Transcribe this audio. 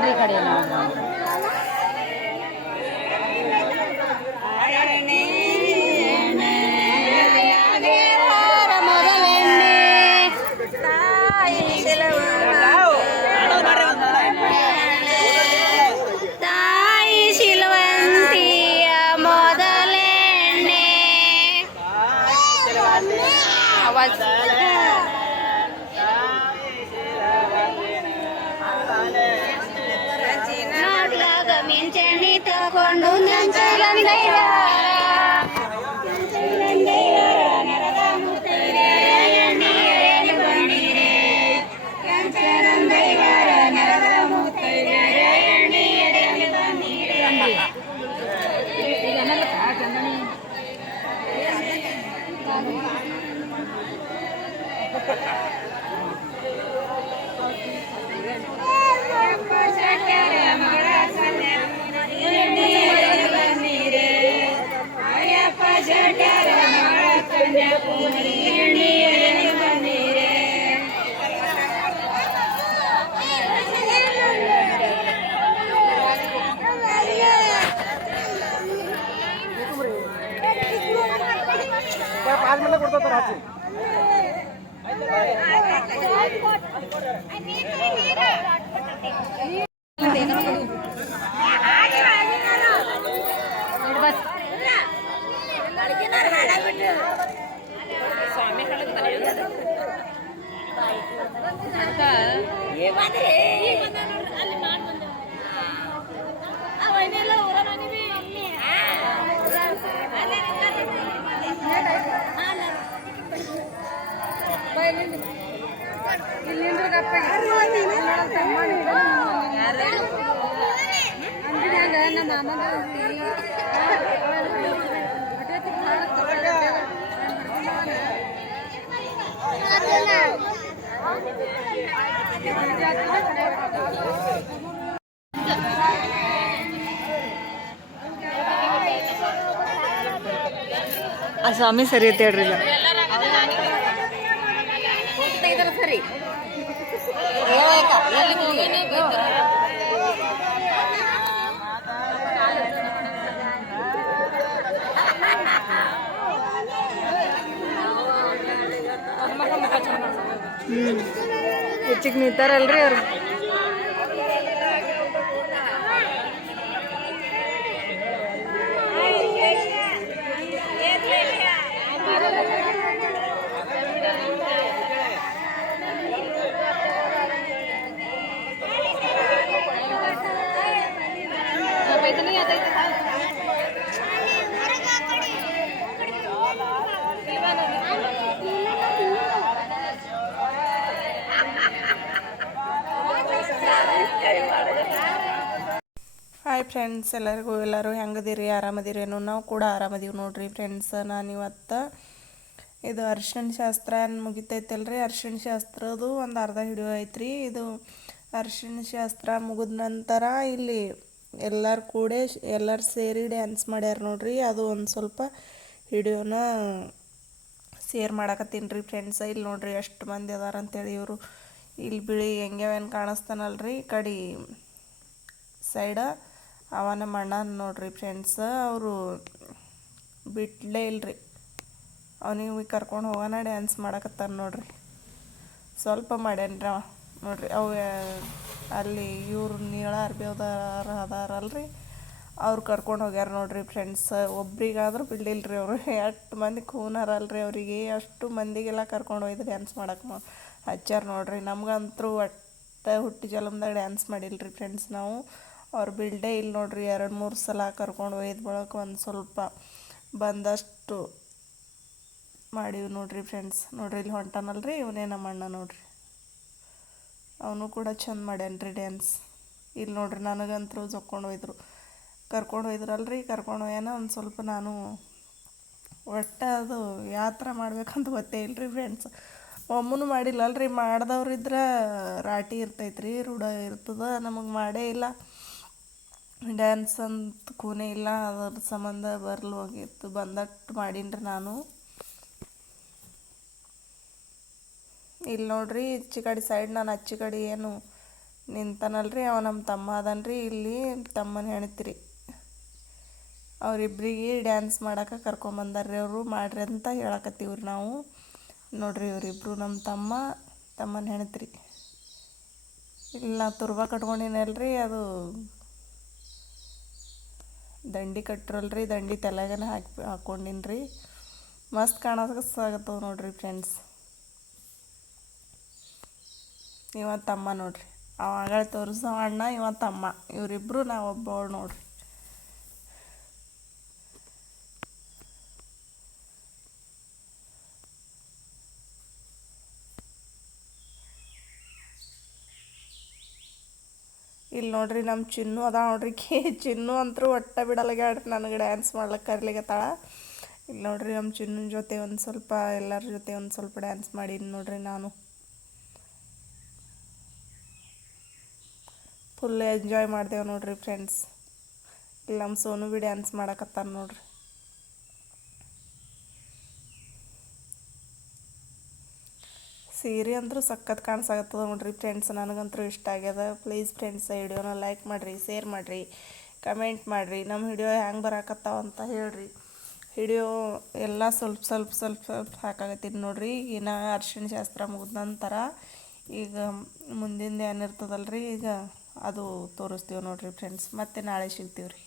ಬನ್ರಿ ಕಡೆ ಆ ಸ್ವಾಮಿ ಸರಿ ಅಂತ ಹೇಳ್ರಿ ಸರಿ ಹೆಚ್ಚಿಗೆ ನಿಂತಾರಲ್ರಿ ಅವ್ರು ಹಾಯ್ ಫ್ರೆಂಡ್ಸ್, ಎಲ್ಲರೂ ಹೆಂಗದಿರಿ? ಆರಾಮದಿರೇನು? ನಾವು ಕೂಡ ಆರಾಮದೀವಿ ನೋಡ್ರಿ ಫ್ರೆಂಡ್ಸ್. ನಾನಿವತ್ತು ಇದು ಅರ್ಶಿಣ ಶಾಸ್ತ್ರ ಮುಗಿತೈತಲ್ರಿ, ಅರ್ಶಿಣ ಶಾಸ್ತ್ರದ್ದು ಒಂದು ಅರ್ಧ ಹಿಡಿಯೋ ಐತ್ರಿ. ಇದು ಅರ್ಶಿಣ ಶಾಸ್ತ್ರ ಮುಗಿದ ನಂತರ ಇಲ್ಲಿ ಎಲ್ಲರೂ ಸೇರಿ ಡ್ಯಾನ್ಸ್ ಮಾಡ್ಯಾರ ನೋಡ್ರಿ. ಅದು ಒಂದು ಸ್ವಲ್ಪ ವಿಡಿಯೋನ ಶೇರ್ ಮಾಡಕತ್ತೀನಿ ರೀ ಫ್ರೆಂಡ್ಸ್. ಇಲ್ಲಿ ನೋಡ್ರಿ ಎಷ್ಟು ಮಂದಿ ಅದಾರ ಅಂತೇಳಿ. ಇವರು ಇಲ್ಲಿ ಬಿಳಿ ಹೆಂಗ್ಯಾವೇನು ಕಾಣಿಸ್ತಾನಲ್ರಿ, ಈ ಕಡೆ ಸೈಡ ಅವನ ಮಣ್ಣ ನೋಡ್ರಿ ಫ್ರೆಂಡ್ಸ್. ಅವರು ಬಿಟ್ಲೇ ಇಲ್ರಿ, ಅವನಿಗೆ ಕರ್ಕೊಂಡು ಹೋಗೋಣ ಡ್ಯಾನ್ಸ್ ಮಾಡಕತ್ತಾನ ನೋಡ್ರಿ. ಸ್ವಲ್ಪ ಮಾಡ್ಯಾನ್ರಿ ಅವ ನೋಡ್ರಿ. ಅವು ಅಲ್ಲಿ ಇವ್ರು ನೀಳ ಅರ್ಬಿ ಅದಾರಲ್ರಿ, ಅವ್ರು ಕರ್ಕೊಂಡು ಹೋಗ್ಯಾರ ನೋಡ್ರಿ ಫ್ರೆಂಡ್ಸ್. ಒಬ್ರಿಗಾದ್ರೂ ಬಿಡ್ಲಿಲ್ರಿ ಅವರು. ಎಷ್ಟು ಮಂದಿ ಕೂನಾರಲ್ರಿ ಅವರಿಗೆ, ಅಷ್ಟು ಮಂದಿಗೆಲ್ಲ ಕರ್ಕೊಂಡು ಹೋಯ್ದು ಡ್ಯಾನ್ಸ್ ಮಾಡಕ್ಕೆ ಹಚ್ಚಾರ ನೋಡ್ರಿ. ನಮ್ಗಂತೂ ಒಟ್ಟು ಹುಟ್ಟಿ ಜಲಮ್ದಾಗ ಡ್ಯಾನ್ಸ್ ಮಾಡಿಲ್ರಿ ಫ್ರೆಂಡ್ಸ್ ನಾವು. ಅವ್ರು ಬಿಲ್ಡೇ ಇಲ್ಲಿ ನೋಡ್ರಿ. 2-3 ಸಲ ಕರ್ಕೊಂಡು ಒಯ್ದು ಬಳಕ ಒಂದು ಸ್ವಲ್ಪ ಬಂದಷ್ಟು ಮಾಡೀವಿ ನೋಡ್ರಿ ಫ್ರೆಂಡ್ಸ್. ನೋಡ್ರಿ ಇಲ್ಲಿ ಹೊಂಟಾನಲ್ರಿ, ಇವನೇ ನಮ್ಮ ಅಣ್ಣ ನೋಡ್ರಿ. ಅವನು ಕೂಡ ಚಂದ ಮಾಡ್ಯಾನ್ರಿ ಡ್ಯಾನ್ಸ್. ಇಲ್ಲಿ ನೋಡ್ರಿ ನನಗಂತೂ ಕರ್ಕೊಂಡು ಹೋಯ್ದ್ರಲ್ರಿ. ಕರ್ಕೊಂಡು ಹೋಗ್ಯಾನ ಒಂದು ಸ್ವಲ್ಪ. ನಾನು ಒಟ್ಟು ಅದು ಯಾವ ಥರ ಮಾಡ್ಬೇಕಂತ ಗೊತ್ತೇ ಇಲ್ರಿ ಫ್ರೆಂಡ್ಸ್. ಒಮ್ಮೂ ಮಾಡಿಲ್ಲಲ್ರಿ. ಮಾಡ್ದವ್ರಿದ್ರೆ ರಾಟಿ ಇರ್ತೈತ್ರಿ, ರೂಢ ಇರ್ತದೆ. ನಮಗೆ ಮಾಡೇ ಇಲ್ಲ ಡ್ಯಾನ್ಸ್ ಅಂತ ಕೂನೇ ಇಲ್ಲ. ಅದ್ರ ಸಂಬಂಧ ಹೋಗಿತ್ತು, ಬಂದಟ್ಟು ಮಾಡೀನ್ರಿ ನಾನು. ಇಲ್ಲಿ ನೋಡ್ರಿ ಈಚೆ ಕಡೆ ಸೈಡ್ ನಾನು ಅಚ್ಚಿ ಕಡೆ ಏನು ನಿಂತಾನಲ್ರಿ ಅವ ನಮ್ಮ ತಮ್ಮ ಅದನ್ರಿ ಇಲ್ಲಿ ತಮ್ಮನ ಹೆಣ್ತಿರಿ ಅವರಿಬ್ರಿಗೆ ಡ್ಯಾನ್ಸ್ ಮಾಡಕ್ಕೆ ಕರ್ಕೊಂಬಂದಾರ್ರಿ ಅವರು ಮಾಡ್ರಿ ಅಂತ ಹೇಳಕತ್ತೀವ್ರಿ ನಾವು. ನೋಡ್ರಿ ಇವರಿಬ್ರು ನಮ್ಮ ತಮ್ಮನ ಹೆಣ್ತಿರಿ. ಇಲ್ಲಿ ನಾ ತುರ್ಬಾ ಕಟ್ಕೊಂಡಿನಲ್ರಿ ಅದು ದಂಡಿ ಕಟ್ಟಿರಲ್ರಿ, ದಂಡಿ ತಲೆಗನ ಹಾಕೊಂಡಿನ್ರಿ. ಮಸ್ತ್ ಕಾಣಸಾಗತ್ತವ ನೋಡ್ರಿ ಫ್ರೆಂಡ್ಸ್. ಇವ ತಮ್ಮ ನೋಡ್ರಿ, ಅವಾಗ ತೋರಿಸೋ ಅಣ್ಣ ಇವ ತಮ್ಮ, ಇವರಿಬ್ರು ನಾವೊಬ್ಬವಳು ನೋಡ್ರಿ. ಇಲ್ಲಿ ನೋಡ್ರಿ ನಮ್ಮ ಚಿನ್ನು ಅದ ನೋಡ್ರಿ ಚಿನ್ನು ಅಂತೂ ಒಟ್ಟ ಬಿಡಲ್ಲಾಗ್ಯಾಡ್ರಿ ನನಗೆ ಡ್ಯಾನ್ಸ್ ಮಾಡ್ಲಿಕ್ಕೆ ಕರ್ಲಿಕತ್ತಾಳ. ಇಲ್ಲಿ ನೋಡ್ರಿ ನಮ್ಮ ಚಿನ್ನನ ಜೊತೆ ಒಂದು ಸ್ವಲ್ಪ ಎಲ್ಲರ ಜೊತೆ ಒಂದು ಸ್ವಲ್ಪ ಡ್ಯಾನ್ಸ್ ಮಾಡೀನಿ ನೋಡ್ರಿ ನಾನು. ಫುಲ್ ಎಂಜಾಯ್ ಮಾಡ್ದೇವು ನೋಡ್ರಿ ಫ್ರೆಂಡ್ಸ್. ಇಲ್ಲಿ ನಮ್ಮ ಸೋನು ಬಿ ಡ್ಯಾನ್ಸ್ ಮಾಡಕತ್ತಾನ ನೋಡ್ರಿ. ಸೀರೆ ಅಂದರೂ ಸಖತ್ ಕಾಣಿಸಾಗತ್ತದ ನೋಡ್ರಿ ಫ್ರೆಂಡ್ಸ್, ನನಗಂತೂ ಇಷ್ಟ ಆಗ್ಯದ. ಪ್ಲೀಸ್ ಫ್ರೆಂಡ್ಸ್ ವಿಡಿಯೋನ ಲೈಕ್ ಮಾಡಿರಿ, ಶೇರ್ ಮಾಡಿರಿ, ಕಮೆಂಟ್ ಮಾಡಿರಿ, ನಮ್ಮ ವಿಡಿಯೋ ಹೆಂಗೆ ಬರಾಕತ್ತಾವಂತ ಹೇಳ್ರಿ. ವಿಡಿಯೋ ಎಲ್ಲ ಸ್ವಲ್ಪ ಸ್ವಲ್ಪ ಸ್ವಲ್ಪ ಸ್ವಲ್ಪ ಹಾಕಾಕತ್ತೀನಿ ನೋಡ್ರಿ. ಇನ್ನು ಅರ್ಶಿಣ ಶಾಸ್ತ್ರ ಮುಗಿದ ನಂತರ ಈಗ ಮುಂದಿಂದು ಏನಿರ್ತದಲ್ರಿ ಈಗ ಅದು ತೋರಿಸ್ತೀವಿ ನೋಡ್ರಿ ಫ್ರೆಂಡ್ಸ್. ಮತ್ತೆ ನಾಳೆ ಸಿಗ್ತೀವಿ ರೀ.